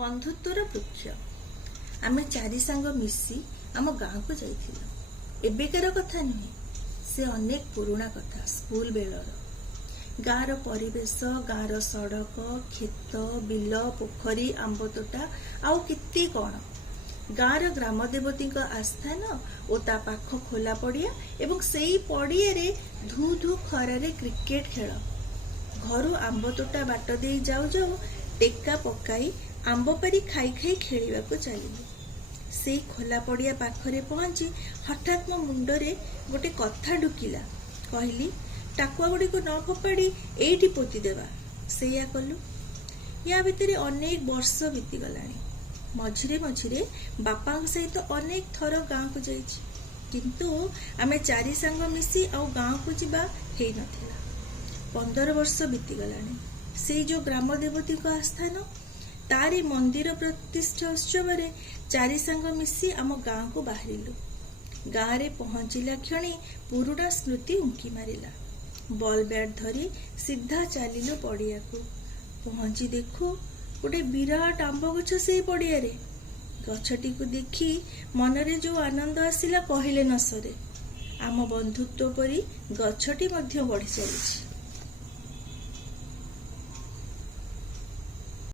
बंधुत्वर वृक्ष आमे चारि सांग मिसी आम गाँव को जाइथिलु। एबेकार कथा नुहे, से अनेक पुराणा कथा। स्कूल बेलर गाँर परिवेश, गाँर सड़क, खेत, बिल, पोखरी, आंब तोटा आउ केते कौन। गाँर ग्राम देवती आस्थान और ता पाख खोला पड़िया एवं सेई पड़िया रे धू धू खरारे क्रिकेट खेल। घरू आंब तोटा बाट दे जाऊ जाऊ टेका पकाई आंब पारी खाई खाई खेलिबा को चलिले। से खोला पड़िया पाखरे पहुंची हठात मो मुंडरे गोटे कथा ढुकिला। कहली टाकुआ गुड़ी को न फोपाड़ी एठी पोती देवा। सेया कलु। या भितरे अनेक वर्ष बीती गलानी। मझिरे मझिरे बापा सहित अनेक थर गाँव को जाइछि, किंतु आमे चारि सांग मिसी आउ गाँव को जिबा हेई नथिला। 15 वर्ष बीती गलानी। से जो ग्राम देवती को आस्थान तारी मंदिर प्रतिष्ठा उत्सव रे चारि सांग मिसी आम गाँव को बाहरिलु। गाँव रे पहुंचिला क्षणी पुरुणा स्मृति उंकी मारिला। बॉल बैट धरी सीधा चलिलु पड़िया को। पहुंची देखु गोटे विराट आंब गछ से पड़िया रे। गछटी को देखी मनरे जो आनंद आसिला कहले न सरे। आम बंधुत्व परी गछटी मध्य बढ़ी चलिछि।